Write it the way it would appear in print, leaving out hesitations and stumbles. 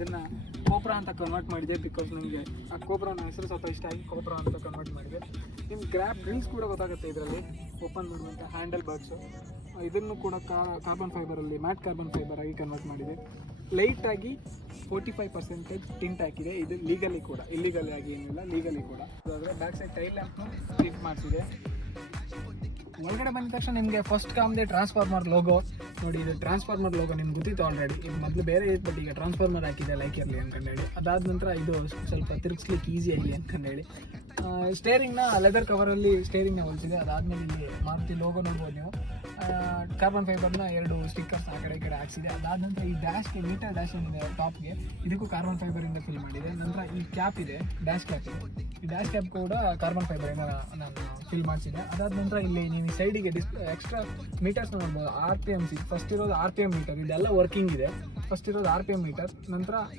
ಇದನ್ನು ಕೋಬ್ರಾ ಅಂತ ಕನ್ವರ್ಟ್ ಮಾಡಿದೆ ಬಿಕಾಸ್ ನನಗೆ ಆ ಕೋಬ್ರಾನ ಹೆಸರು ಸ್ವಲ್ಪ ಇಷ್ಟ ಆಗಿ ಕೋಬ್ರಾ ಅಂತ ಕನ್ವರ್ಟ್ ಮಾಡಿದೆ. ನಿಮ್ಗೆ ಗ್ರ್ಯಾಪ್ ಡ್ರಿಲ್ಸ್ ಕೂಡ ಗೊತ್ತಾಗುತ್ತೆ ಇದರಲ್ಲಿ ಓಪನ್ ಮಾಡುವಂಥ ಹ್ಯಾಂಡಲ್ ಬಾರ್ಡ್ಸು. ಇದನ್ನು ಕೂಡ ಕಾರ್ಬನ್ ಫೈಬರಲ್ಲಿ ಮ್ಯಾಟ್ ಕಾರ್ಬನ್ ಫೈಬರ್ ಆಗಿ ಕನ್ವರ್ಟ್ ಮಾಡಿದೆ. ಲೈಟಾಗಿ 45% ಟಿಂಟ್ ಹಾಕಿದೆ. ಇದು ಲೀಗಲಿ ಕೂಡ, ಇಲ್ಲಿಗಲಿ ಆಗಿ ಏನಿಲ್ಲ, ಲೀಗಲಿ ಕೂಡ. ಅದಾದರೆ ಬ್ಯಾಕ್ ಸೈಡ್ ಟೈಲ್ ಲ್ಯಾಂಪ್ನು ಫಿಟ್ ಮಾಡಿಸಿದೆ. ಒಳಗಡೆ ಬಂದ ತಕ್ಷಣ ನಿಮಗೆ ಫಸ್ಟ್ ಕಾಮ್ದೆ ಟ್ರಾನ್ಸ್ಫಾರ್ಮರ್ ಲೋಗೋ ನೋಡಿ. ಇದು ಟ್ರಾನ್ಸ್ಫಾರ್ಮರ್ ಲೋಗೋ ನಿಮ್ಗೆ ಗೊತ್ತಿತ್ತು ಆಲ್ರೆಡಿ. ಇದು ಮೊದಲು ಬೇರೆ ಇತ್ತು, ಬಟ್ ಈಗ ಟ್ರಾನ್ಸ್ಫಾರ್ಮರ್ ಹಾಕಿದೆ ಲೈಕ್ ಇರಲಿ ಅಂದ್ಕೊಂಡೇಳಿ. ಅದಾದ ನಂತರ ಇದು ಸ್ವಲ್ಪ ತಿರುಗಿಸ್ಲಿಕ್ಕೆ ಈಸಿ ಆಗಲಿ ಅಂದ್ಕೊಂಡೇಳಿ ಸ್ಟೇರಿಂಗ್ನ ಲೆದರ್ ಕವರಲ್ಲಿ ಸ್ಟೇರಿಂಗ್ನ ಹೊಲಿಸಿದೆ. ಅದಾದಮೇಲೆ ಇಲ್ಲಿ ಮಾರುತಿ ಲೋಗೋ ನೋಡ್ಬೋದು ನೀವು. ಕಾರ್ಬನ್ ಫೈಬರ್ನ 2 ಸ್ಟಿಕ್ಕರ್ಸ್ ಆ ಕಡೆ ಈ ಕಡೆ ಹಾಕ್ಸಿದೆ. ಅದಾದ ನಂತರ ಈ ಡ್ಯಾಶ್ಗೆ ಮೀಟರ್ ಡ್ಯಾಶ್ ಏನಿದೆ ಟಾಪ್ಗೆ, ಇದಕ್ಕೂ ಕಾರ್ಬನ್ ಫೈಬರಿಂದ ಫಿಲ್ ಮಾಡಿದೆ. ನಂತರ ಈ ಕ್ಯಾಪ್ ಇದೆ, ಡ್ಯಾಶ್ ಕ್ಯಾಪ್. ಈ ಡ್ಯಾಶ್ ಕ್ಯಾಪ್ ಕೂಡ ಕಾರ್ಬನ್ ಫೈಬರಿಂದ ನಾನು ಫಿಲ್ ಮಾಡಿಸಿದೆ. ಅದಾದ ನಂತರ ಇಲ್ಲಿ ನೀವು ಸೈಡಿಗೆ ಎಕ್ಸ್ಟ್ರಾ ಮೀಟರ್ಸ್ ನೋಡ್ಬೋದು. RPM ಫಸ್ಟ್ ಇರೋದು RPM ಮೀಟರ್, ಇದೆಲ್ಲ ವರ್ಕಿಂಗ್ ಇದೆ. ಫಸ್ಟ್ ಇರೋದು RPM ಮೀಟರ್, ನಂತರ